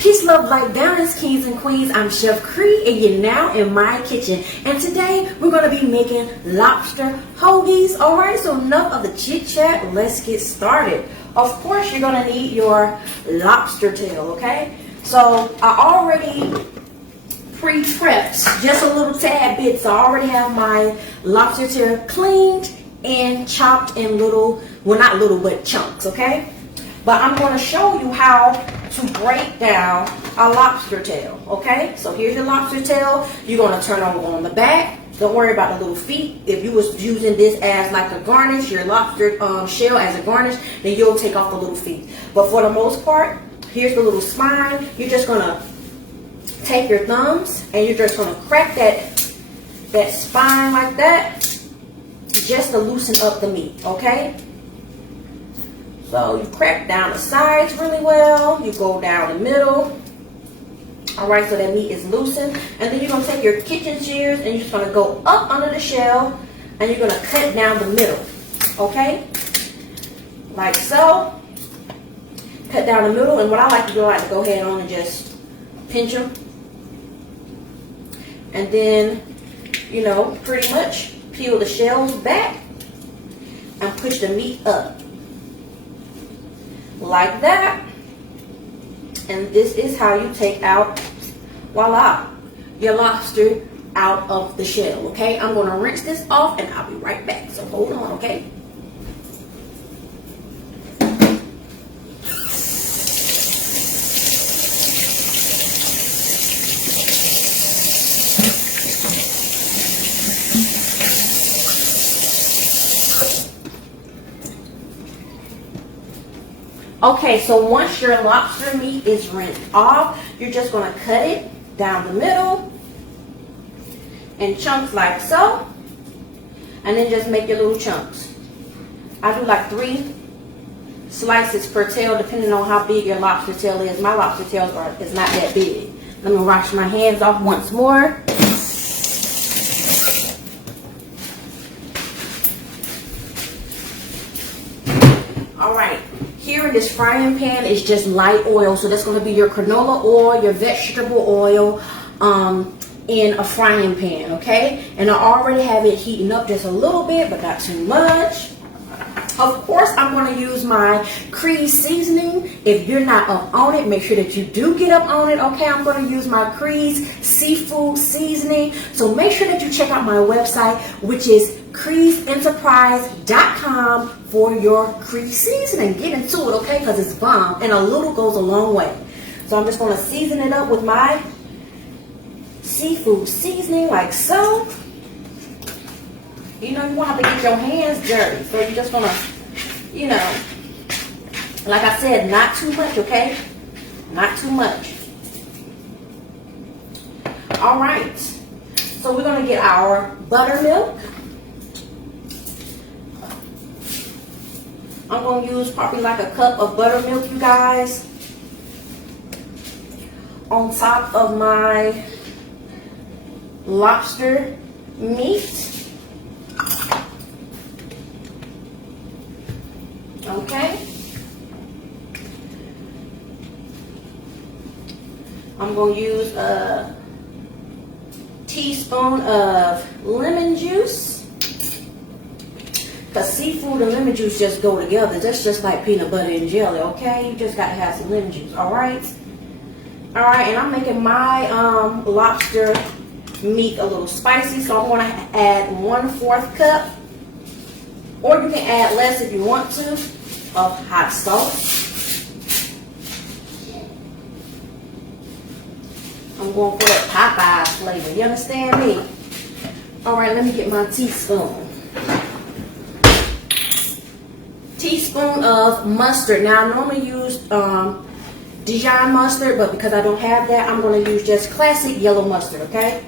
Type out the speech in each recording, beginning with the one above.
Peace, love, light, balance, kings and queens. I'm Chef Cree, and you're now in my kitchen. And today we're going to be making lobster hoagies. All right, so enough of the chit chat. Let's get started. Of course, you're going to need your lobster tail. Okay, so I already pre-prepped just a little tad bit. So I already have my lobster tail cleaned and chopped in little, well, not little, but chunks. Okay, but I'm going to show you how to break down a lobster tail. Okay, so here's your lobster tail. You're going to turn on the back. Don't worry about the little feet. If you was using this as like a garnish, your lobster shell as a garnish, then you'll take off the little feet. But for the most part, here's the little spine. You're just going to take your thumbs and you're just going to crack that spine like that, just to loosen up the meat. Okay, so you crack down the sides really well. You go down the middle. All right, so that meat is loosened. And then you're going to take your kitchen shears and you're just going to go up under the shell and you're going to cut down the middle. Okay, like so. Cut down the middle. And what I like to do, I like to go ahead on and just pinch them. And then, you know, pretty much peel the shells back and push the meat up. Like that. And this is how you take out, voila, your lobster out of the shell. Okay, I'm going to rinse this off and I'll be right back. So hold on, okay? Okay, so once your lobster meat is rinsed off, you're just going to cut it down the middle in chunks like so, and then just make your little chunks. I do like 3 slices per tail, depending on how big your lobster tail is. My lobster tail is not that big. Let me wash my hands off once more. All right. Here in this frying pan is just light oil, so that's going to be your canola oil, your vegetable oil in a frying pan, okay? And I already have it heating up just a little bit, but not too much. Of course, I'm going to use my Cree seasoning. If you're not up on it, make sure that you do get up on it, okay? I'm going to use my Cree's seafood seasoning. So make sure that you check out my website, which is creesenterprise.com for your Cree seasoning. Get into it, okay? Because it's bomb, and a little goes a long way. So I'm just going to season it up with my seafood seasoning like so. You know, you want to get your hands dirty. So you're just going to, you know, like I said, not too much, okay? Not too much. All right. So we're going to get our buttermilk. I'm going to use probably like a cup of buttermilk, you guys, on top of my lobster meat. Okay. I'm going to use a teaspoon of lemon juice. Because seafood and lemon juice just go together. That's just like peanut butter and jelly, okay? You just got to have some lemon juice, all right? All right, and I'm making my lobster meat a little spicy, so I'm going to add 1/4 cup, or you can add less if you want to, of hot sauce. I'm going for that Popeye flavor, you understand me? All right, let me get my teaspoon. Teaspoon of mustard. Now I normally use Dijon mustard, but because I don't have that, I'm going to use just classic yellow mustard, okay?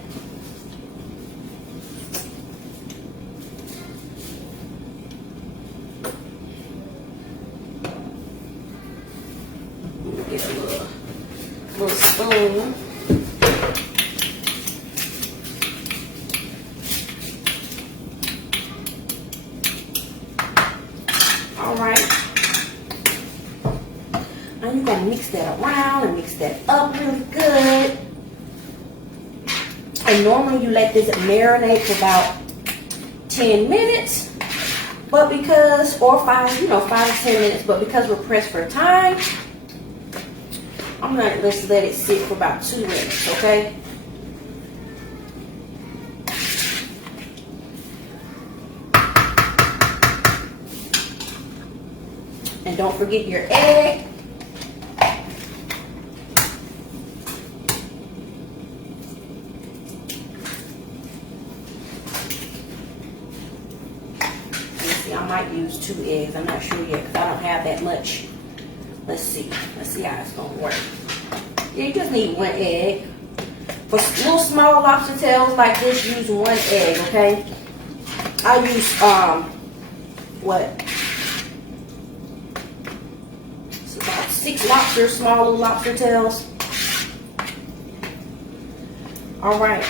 Get a little spoon. All right. Now you're going to mix that around and mix that up And normally you let this marinate for about 10 minutes. But because, or 5 to 10 minutes, but because we're pressed for time, I'm gonna just let it sit for about 2 minutes, okay? And don't forget your egg. I might use 2 eggs. I'm not sure yet because I don't have that much. Let's see how it's gonna work. Yeah, you just need 1 egg. For little small lobster tails like this, use 1 egg, okay? I use it's about 6 lobsters, small little lobster tails. Alright.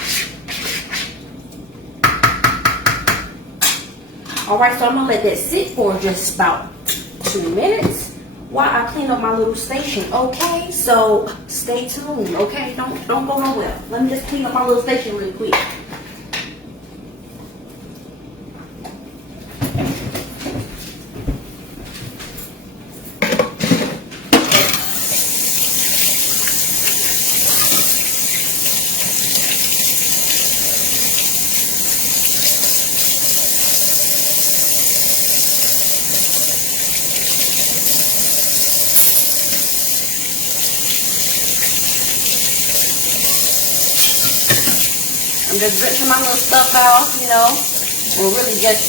Alright, so I'm gonna let that sit for just about 2 minutes while I clean up my little station, okay? So stay tuned, okay? Don't go nowhere. Let me just clean up my little station really quick. I'm just rinsing my little stuff out, and really just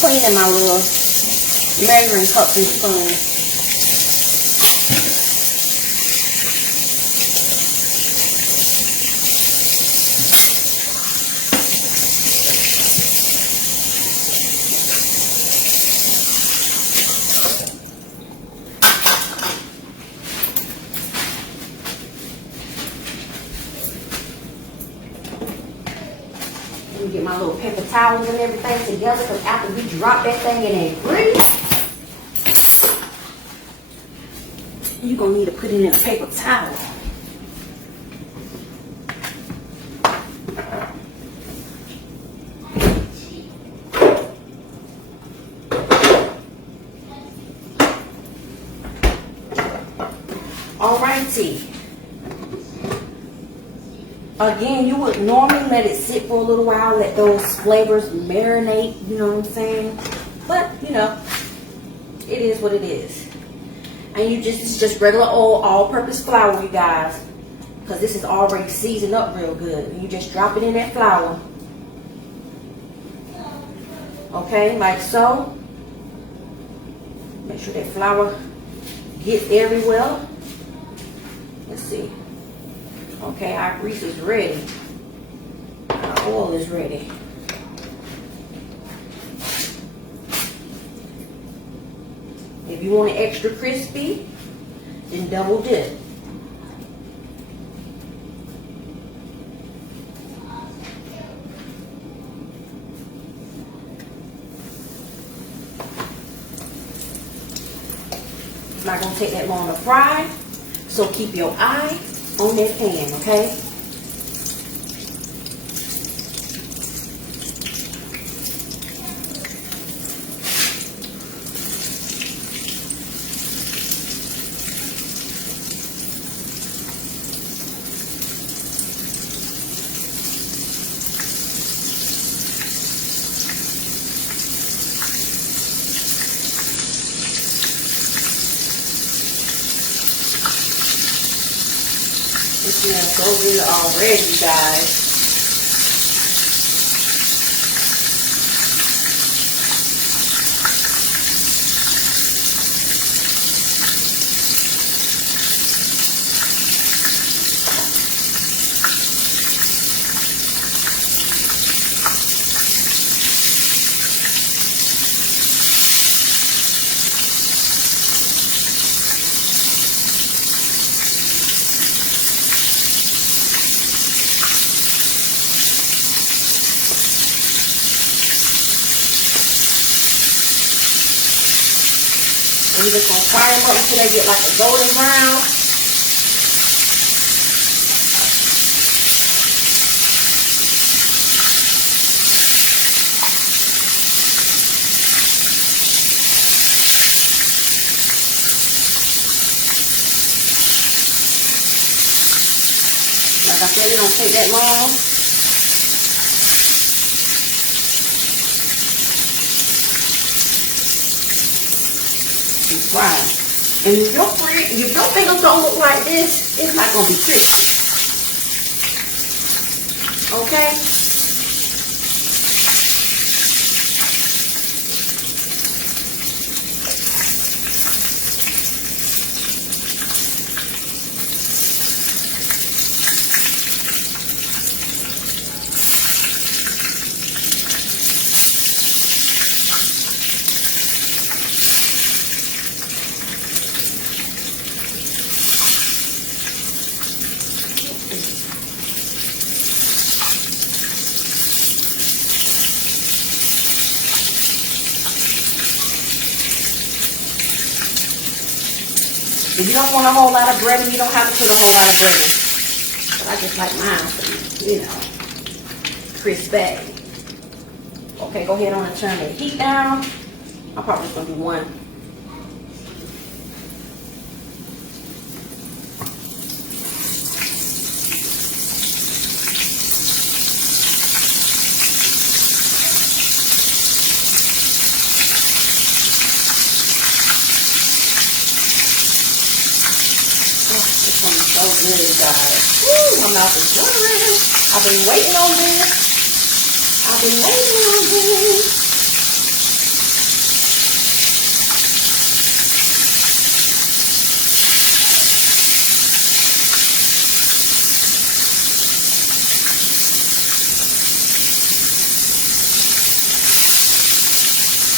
cleaning my little measuring cups and spoons. Get my little paper towels and everything together because after we drop that thing in that grease, you're going to need to put it in a paper towel. Alrighty. Again, you would normally let it sit for a little while, let those flavors marinate, you know what I'm saying? But, it is what it is. And it's just regular old all-purpose flour, you guys. Because this is already seasoned up real good. And you just drop it in that flour. Okay, like so. Make sure that flour gets everywhere. Let's see. Okay, our grease is ready. Our oil is ready. If you want it extra crispy, then double dip. It's not going to take that long to fry, so keep your eye on that pan, okay? It smells so good already, you guys. We're just going to fry them up until they get like a golden brown. Like I said, it don't take that long. And fry it. And if your fingers don't look like this, it's not gonna be crispy. Okay? If you don't want a whole lot of breading, you don't have to put a whole lot of breading. But I just like mine to be, you know, crispy. Okay, go ahead on and turn the heat down. I'm probably just gonna do one. So good, guys. Woo, my mouth is watering. I've been waiting on this. I've been waiting on this.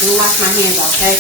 I'm gonna wash my hands off, okay?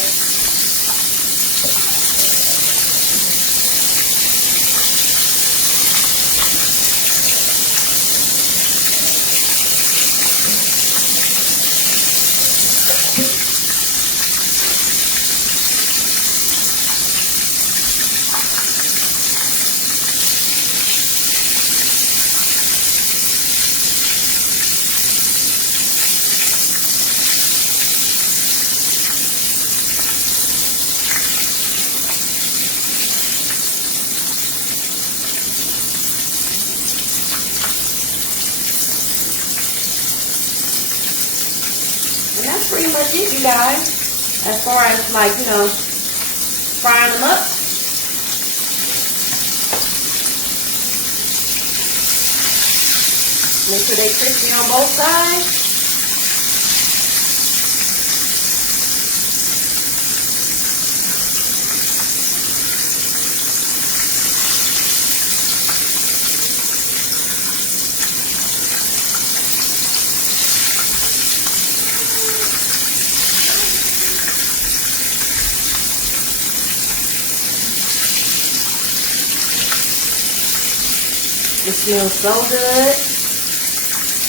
And that's pretty much it, you guys. As far as, like, you know, frying them up. Make sure they're crispy on both sides. It smells so good,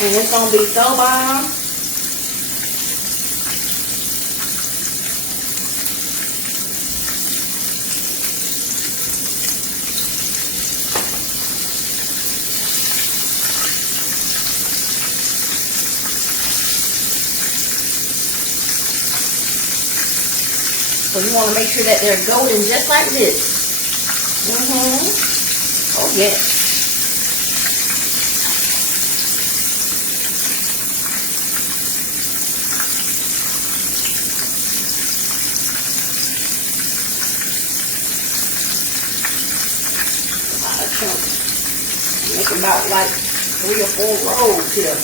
and it's gonna be so bomb. So you want to make sure that they're golden just like this. Oh yes. Make about like 3 or 4 rolls here.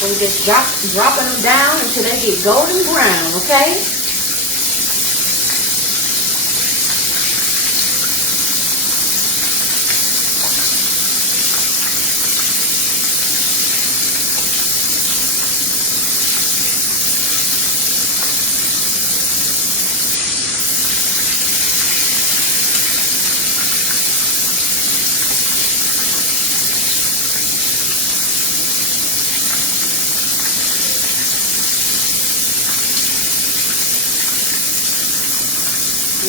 So we just dropping them down until they get golden brown, okay?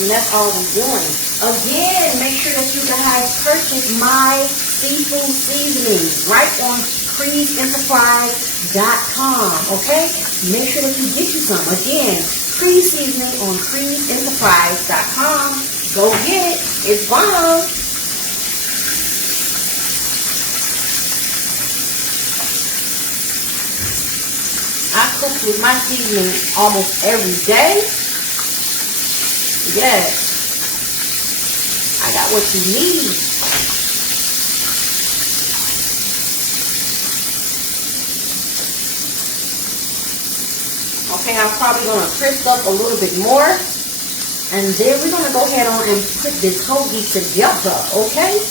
And that's all we're doing. Again, make sure that you guys purchase my seafood seasoning right on creesenterprise.com, okay? Make sure that you get you some. Again, Creed seasoning on creesenterprise.com. Go get it. It's bomb. I cook with my seasoning almost every day. Yes. I got what you need. Okay, I'm probably going to crisp up a little bit more. And then we're going to go ahead on and put this hoagie together, okay?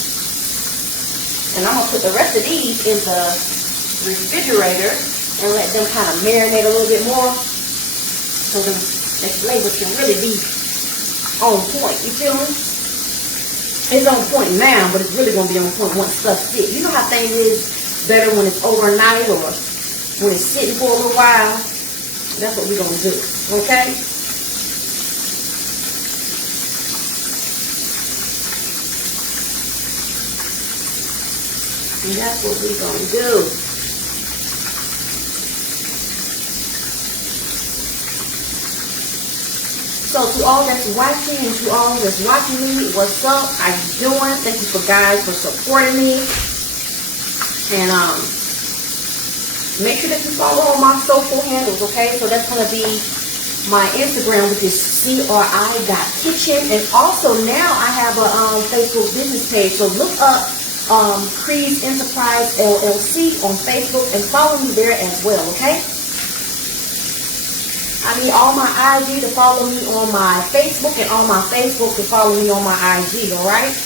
And I'm going to put the rest of these in the refrigerator and let them kind of marinate a little bit more so the flavor can really be on point. You feel me? It's on point now, but it's really going to be on point once stuff sits. You know how things is better when it's overnight or when it's sitting for a little while? That's what we're going to do, okay? And that's what we're going to do. So to all that's watching and to all that's watching me, what's up? How you doing? Thank you for guys for supporting me. And make sure that you follow all my social handles, okay? So that's going to be my Instagram, which is CRI.kitchen. And also now I have a Facebook business page. So look up Creed's Enterprise LLC on Facebook and follow me there as well, okay? I need all my IG to follow me on my Facebook and all my Facebook to follow me on my IG, all right?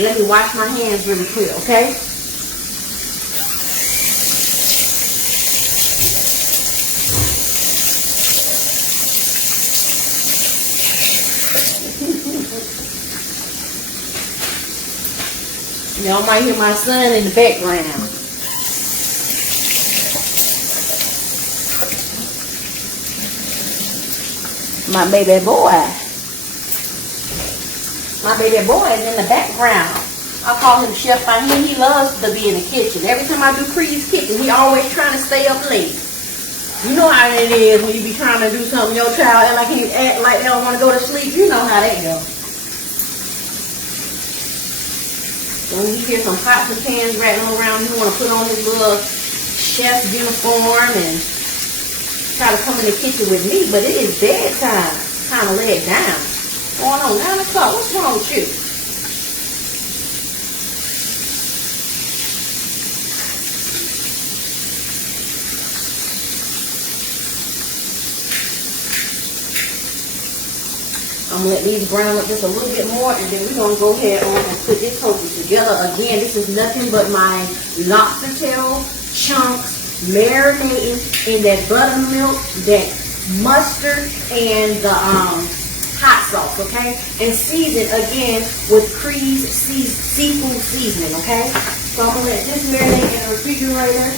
Let me wash my hands really quick, okay? Y'all might hear my son in the background. My baby boy. My baby boy is in the background. I call him Chef Fahim. He loves to be in the kitchen. Every time I do Creed's kitchen, he always trying to stay up late. You know how it is when you be trying to do something. Your child act like they don't want to go to sleep. You know how that goes. When he hears some pots and pans rattling around, he want to put on his little chef uniform and try to come in the kitchen with me. But it is bedtime. Time to lay it down. Going on 9 o'clock. What's wrong with you? I'm going to let these brown up just a little bit more, and then we're going to go ahead on and put this hoagie together. Again, this is nothing but my lobster tail chunks marinating in that buttermilk, that mustard, and the hot sauce, okay? And season again with Creed's seafood seasoning, okay? So I'm going to let this marinate in the refrigerator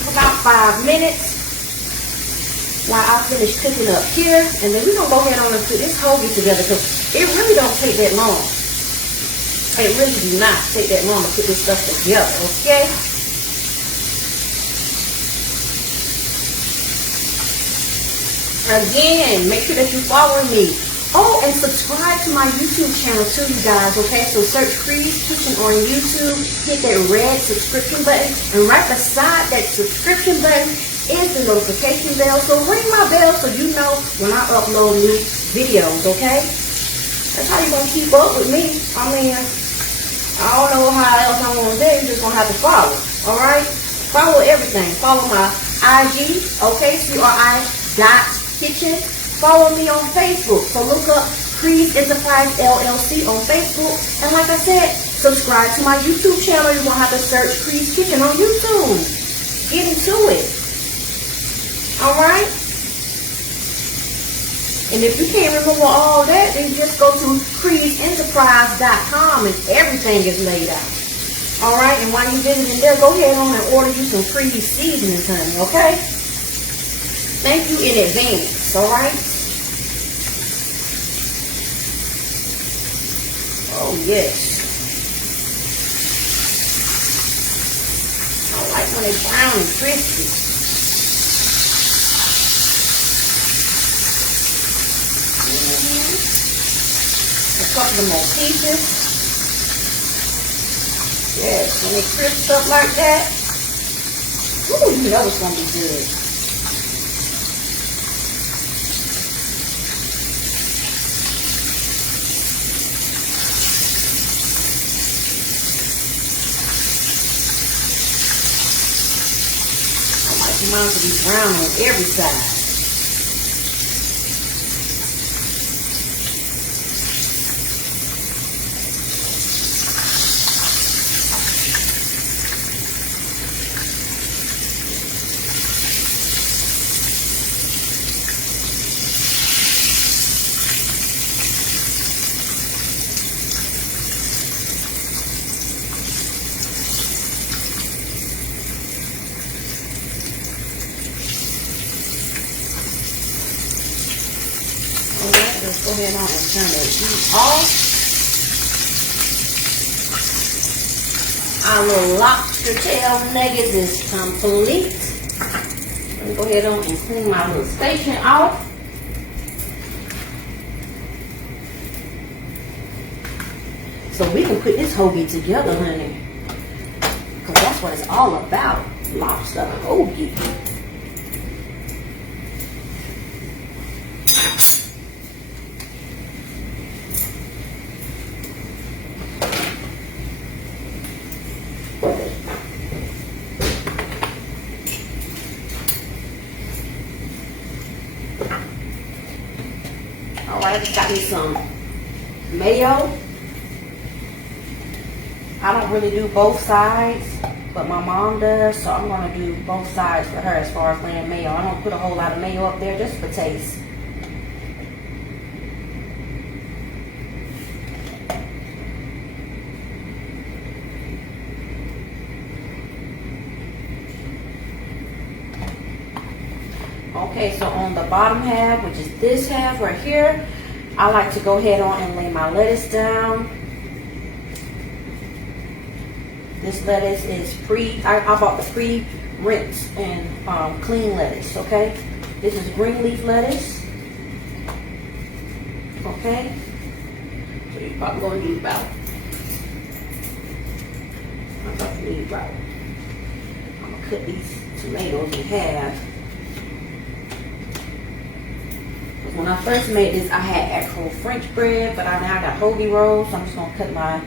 for about 5 minutes. While I finish cooking up here, and then we're going to go ahead on and put this hoagie together because it really don't take that long. It really do not take that long to put this stuff together, okay? Again, make sure that you follow me. Oh, and subscribe to my YouTube channel too, you guys, okay? So search Creed's Kitchen on YouTube, hit that red subscription button, and right beside that subscription button is the notification bell. So ring my bell so you know when I upload new videos, okay? That's how you're going to keep up with me. I mean, I don't know how else I'm going to do. You're just going to have to follow, all right? Follow everything. Follow my IG, okay? CRI.kitchen. Follow me on Facebook. So look up Creed's Enterprise LLC on Facebook. And like I said, subscribe to my YouTube channel. You're going to have to search Creed's Kitchen on YouTube. Get into it. Alright? And if you can't remember all that, then just go to creesenterprise.com and everything is laid out. All right, and while you're visiting there, go ahead on and order you some Cree's seasonings, honey, okay? Thank you in advance, all right? Oh, yes. I like when they brown and crispy. A couple of more pieces. Yes, when they crisp up like that, ooh, you know it's going to be good. I like mine to be brown on every side. Let's go ahead on and turn that heat off. Our little lobster tail nuggets is complete. Let me go ahead on and clean my little station off. So we can put this hoagie together, honey. Because that's what it's all about. Lobster hoagie. Alright, I just got me some mayo. I don't really do both sides, but my mom does, so I'm going to do both sides for her as far as laying mayo. I don't put a whole lot of mayo up there just for taste. Okay, so on the bottom half, which is this half right here, I like to go ahead on and lay my lettuce down. This lettuce is I bought the pre-rinse and clean lettuce, okay? This is green leaf lettuce, okay? So you're probably going to need about, I'm going to cut these tomatoes in half. When I first made this, I had actual French bread, but now I got hoagie rolls, so I'm just going to cut my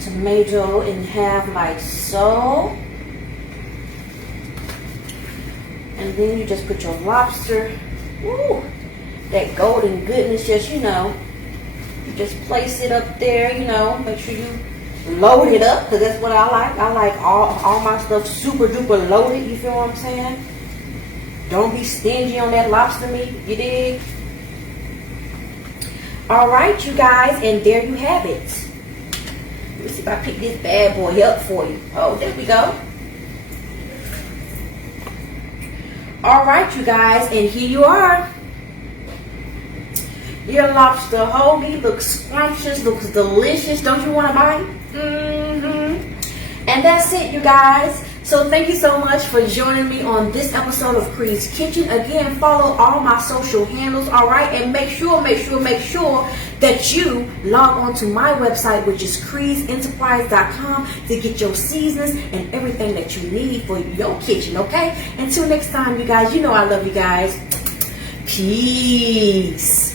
tomato in half like so. And then you just put your lobster. Ooh, that golden goodness, just, you know, you just place it up there, you know, make sure you load it up, because that's what I like. I like all my stuff super duper loaded, you feel what I'm saying? Don't be stingy on that lobster meat, you dig? Alright, you guys, and there you have it. Let me see if I pick this bad boy up for you. Oh, there we go. Alright, you guys, and here you are. Your lobster hoagie looks scrumptious, looks delicious. Don't you want to bite? And that's it, you guys. So thank you so much for joining me on this episode of Cree's Kitchen. Again, follow all my social handles, all right? And make sure that you log on to my website, which is creesenterprise.com, to get your seasonings and everything that you need for your kitchen, okay? Until next time, you guys, you know I love you guys. Peace.